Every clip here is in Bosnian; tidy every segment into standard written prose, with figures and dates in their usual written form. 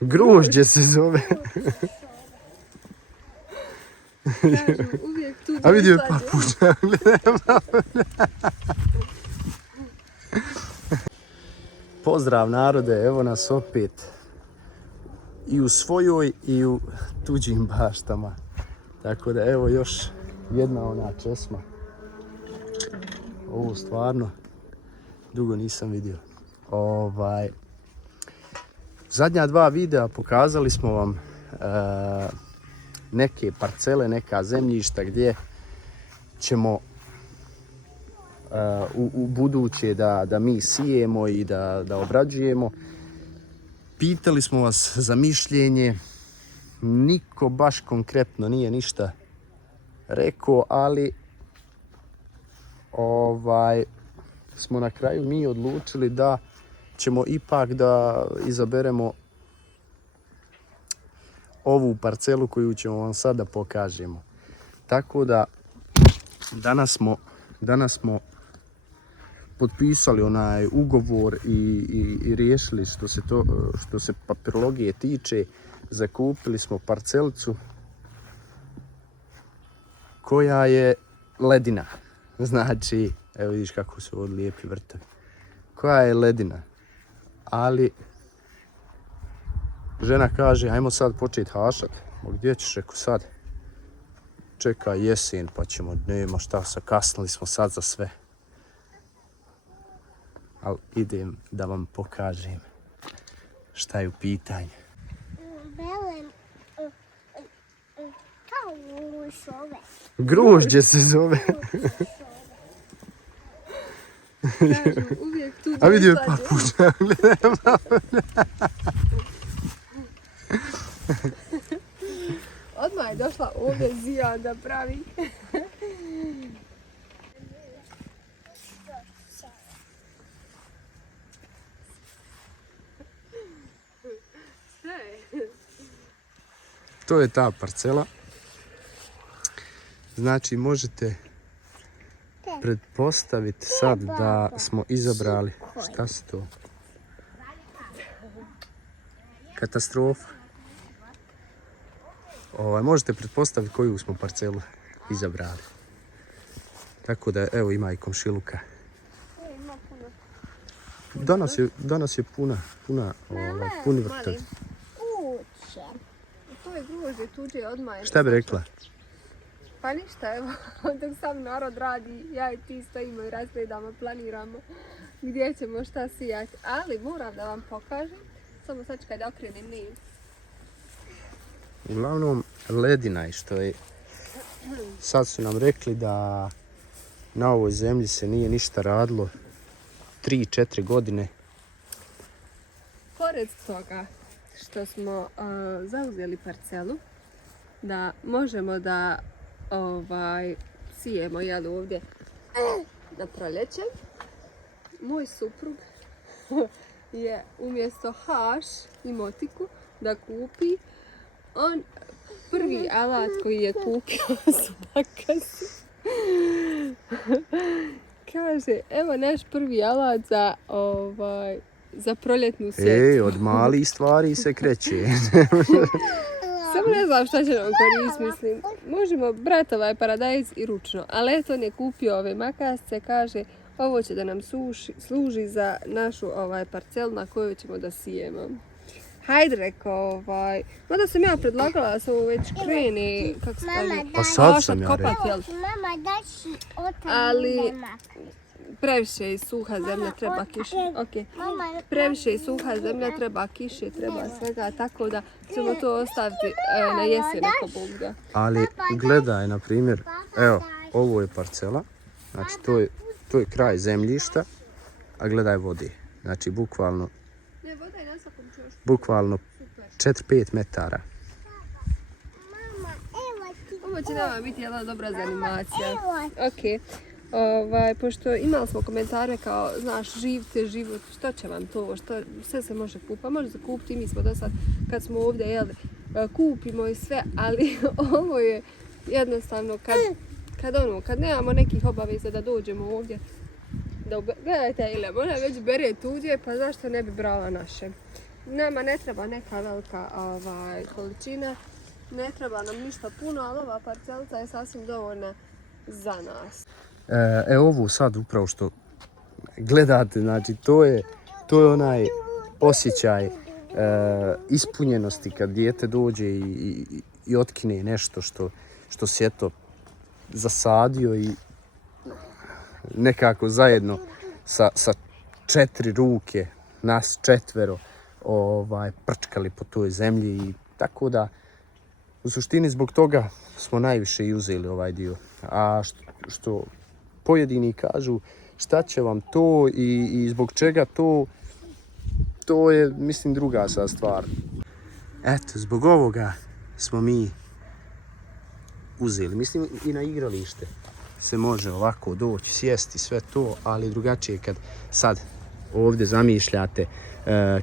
Grožđe se zove. Kažu, uvijek tu A vidio je dosadje. papuča, gledaj. Pozdrav narode, evo nas opet i u svojoj i u tuđim baštama. Tako da evo još jedna ona česma. Ovo stvarno dugo nisam vidio. Zadnja dva videa pokazali smo vam neke parcele, neka zemljišta gdje ćemo u buduće da mi sijemo i da obrađujemo. Pitali smo vas za mišljenje, niko baš konkretno nije ništa rekao, ali smo na kraju mi odlučili da ćemo ipak da izaberemo ovu parcelu koju ćemo vam sada pokažemo. Tako da danas smo potpisali onaj ugovor i riješili što se papirologije tiče. Zakupili smo parcelicu koja je ledina. Znači, evo vidiš kako su ovdje lijepi vrtovi. Koja je ledina. Ali žena kaže, ajmo sad početi hašat. Gdje ćeš, reko sad? Čekaj jesen pa ćemo, nema šta, sakasnili smo sad za sve. Ali idem da vam pokažem šta je u pitanju. Grožđe se zove. Kažu, uvijek tu A vidio je dosadje. papuča, gledaj. Odmah je došla ovdje Zija da pravi. To je ta parcela. Znači možete pretpostaviti sad da smo izabrali, šta se to? Katastrofa. Možete pretpostaviti koju smo parcelu izabrali. Tako da evo ima i komšiluka. Danas je puni vrtovi. To je grožđe tuđe odmah. Šta bi rekla? Pa ništa, evo, dok sam narod radi, ja i ti stojimo i razgledamo, planiramo gdje ćemo šta sijati. Ali moram da vam pokažem, samo sad čekaj da okrenem niz. Uglavnom ledina je što je. Sad su nam rekli da na ovoj zemlji se nije ništa radilo 3-4 godine. Pored toga što smo zauzeli parcelu, da možemo da sijemo ovdje na proljeće, moj suprug je umjesto haš i motiku da kupi on prvi alat koji je kupio su makasi. Kaže, evo naš prvi alat za proljetnu sjetvu. Od malih stvari se kreće. Samo ne znam šta će nam koristiti, mislim. Možemo brati ovaj paradajz i ručno, ali eto on je kupio ove makasce, kaže ovo će da nam služi za našu parcelu na kojoj ćemo da sijemo. Hajde, rekao, mada sam ja predlagala da se ovo već krene, kako se kaže, Pa sad sam ja kopat, rekao. jel? Mama, daj si otam Ali da makne. previše je suha zemlja, treba kiše. Okay. Previše je suha zemlja, treba kiše, treba svega, tako da ćemo to ostaviti na jesen ako Bog da. Ali gledaj, na primjer, evo, ovo je parcela, znači to je kraj zemljišta, a gledaj vode. Znači bukvalno Ne, voda je na svakom čošku. bukvalno 4-5 metara. Mama, evo ti. Ovo će nama biti jedna dobra zanimacija. Evo. Ok. Pošto imali smo komentare kao, znaš, živite život, što će vam to, sve se može kupiti, pa može se kupiti i mi smo do sad, kad smo ovdje jeli, kupimo i sve, ali ovo je jednostavno kad nemamo nekih obaveza da dođemo ovdje, da gledajte, ili ona već bere tuđe, pa zašto ne bi brala naše. Nama ne treba neka velika količina, ne treba nam ništa puno, ali ova parcelica je sasvim dovoljna za nas. Ovu sad upravo što gledate, znači to je onaj osjećaj ispunjenosti kad dijete dođe i otkine nešto što si eto zasadio i nekako zajedno sa 4 ruke, nas 4 prčkali po toj zemlji i tako da u suštini zbog toga smo najviše i uzeli ovaj dio. A što pojedini kažu šta će vam to i zbog čega to je mislim druga sad stvar. Eto, zbog ovoga smo mi uzeli. Mislim i na igralište se može ovako doći, sjesti, sve to, ali drugačije kad sad ovdje zamišljate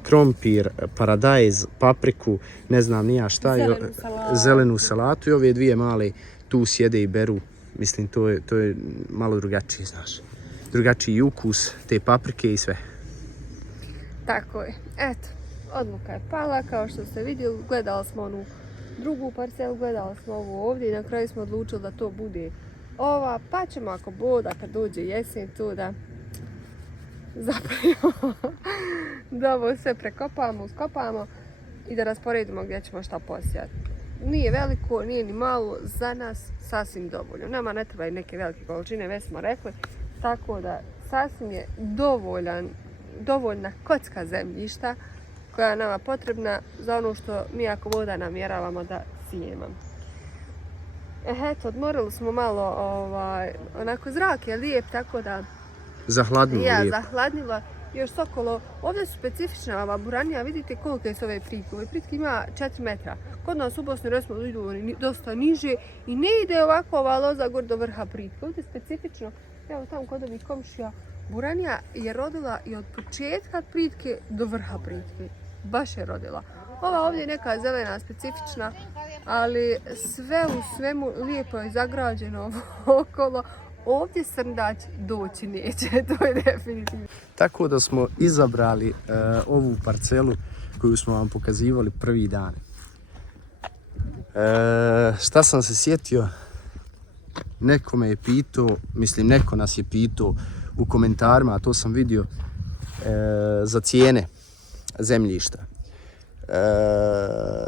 krompir, paradajz, papriku, ne znam ni ja šta, zelenu salatu i ove dvije male tu sjede i beru. Mislim, to je malo drugačije, znaš. Drugačiji ukus te paprike i sve. Tako je. Eto, odluka je pala, kao što ste vidjeli, gledali smo onu drugu parcelu, gledali smo ovu ovdje i na kraju smo odlučili da to bude ova, pa ćemo ako boda kad dođe jesen to da zapravimo, da ovo sve prekopamo, uskopamo i da rasporedimo gdje ćemo šta posijati. Nije veliko, nije ni malo, za nas sasvim dovoljno. Nama ne treba i neke velike količine, već smo rekli, tako da sasvim je dovoljna kocka zemljišta koja je nama potrebna za ono što mi ako voda namjeravamo da sijemo. Eto, odmorili smo malo, onako zrak je lijep, tako da zahladnilo lijep. Zahladnilo. Još okolo, ovdje su specifična ova buranija, vidite kolike su ove pritke. Ove pritke ima 4 metra. Kod nas u Bosni recimo idu dosta niže i ne ide ovako ova loza gor do vrha pritke. Ovdje specifično, evo tamo kod ovih komšija, buranija je rodila i od početka pritke do vrha pritke. Baš je rodila. Ova ovdje je neka zelena specifična, ali sve u svemu lijepo je zagrađeno okolo. Ovdje srndač doći neće, to je definitivno. Tako da smo izabrali ovu parcelu koju smo vam pokazivali prvi dan. Šta sam se sjetio? Neko me je pitao, mislim neko nas je pitao u komentarima, a to sam vidio, za cijene zemljišta.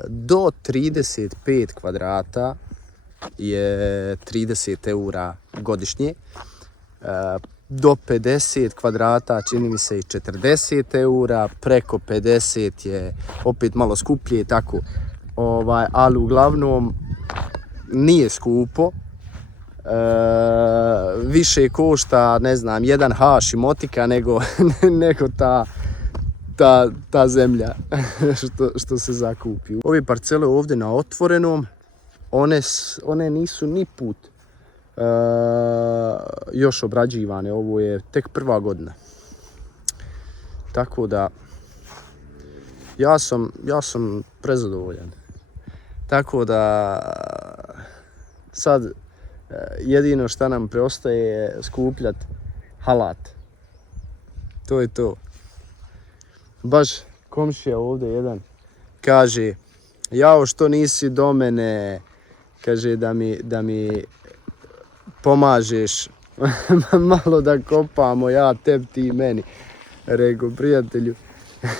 Do 35 kvadrata je 30 eura godišnje. Do 50 kvadrata čini mi se i 40 eura, preko 50 je opet malo skuplje i tako. Ali uglavnom nije skupo. Više košta, ne znam, jedan haš i motika nego ta zemlja što se zakupi. Ove parcele ovdje na otvorenom, one nisu ni put još obrađivane, ovo je tek prva godina. Tako da ja sam prezadovoljan. Tako da sad jedino što nam preostaje je skupljat halat. To je to. Baš komšija ovdje jedan kaže, jao što nisi do mene, kaže da mi pomažeš malo da kopamo, ja tebi ti meni. Rekao, prijatelju,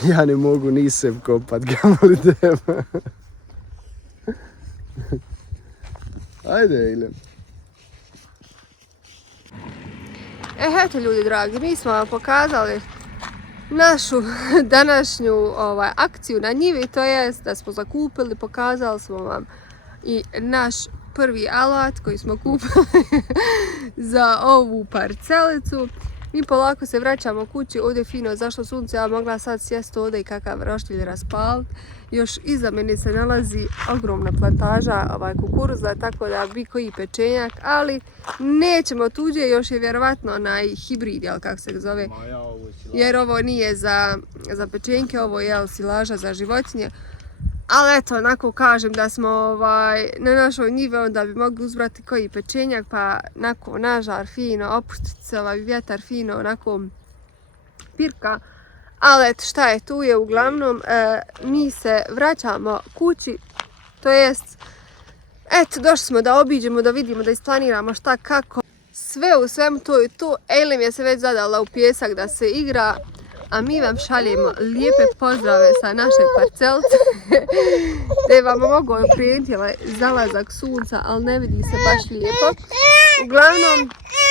ja ne mogu ni se kopat, kamoli teba. Ajde, idem. Eto ljudi dragi, mi smo vam pokazali našu današnju akciju na njivi, to jest da smo zakupili, pokazali smo vam i naš prvi alat koji smo kupili za ovu parcelicu. Mi polako se vraćamo kući, ovdje fino zašlo sunce, ja mogla sad sjesti ovdje i kakav roštilj raspaliti. Još iza mene se nalazi ogromna plantaža kukuruza, tako da bi koji pečenjak, ali nećemo tuđe, još je vjerovatno onaj hibrid, jel kako se zove, jer ovo nije za pečenjke, ovo je silaža za životinje. Ali eto, onako kažem da smo na našoj njivi, onda bi mogli uzbrati koji pečenjak, pa onako nažar fino, opustiti se vjetar fino, onako pirka. Ali eto, šta je tu je uglavnom, mi se vraćamo kući, to jest, eto, došli smo da obiđemo, da vidimo, da isplaniramo šta, kako. Sve u svemu to je to. Elem je se već zadala u pjesak da se igra, a mi vam šaljemo lijepe pozdrave sa naše parcelce. Gdje vam mogu prijetila zalazak sunca, ali ne vidi se baš lijepo. Uglavnom,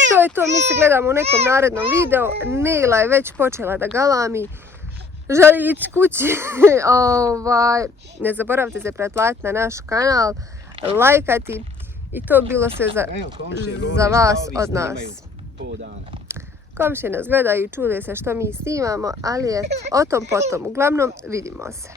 to je to, mi se gledamo u nekom narednom videu. Nejla je već počela da galami, želi ići kući. Ne zaboravite se pretplatiti na naš kanal, lajkati i to bilo sve za vas od nas. Komšije nas gledaju i čude se što mi snimamo, ali eto, o tom potom. Uglavnom, vidimo se.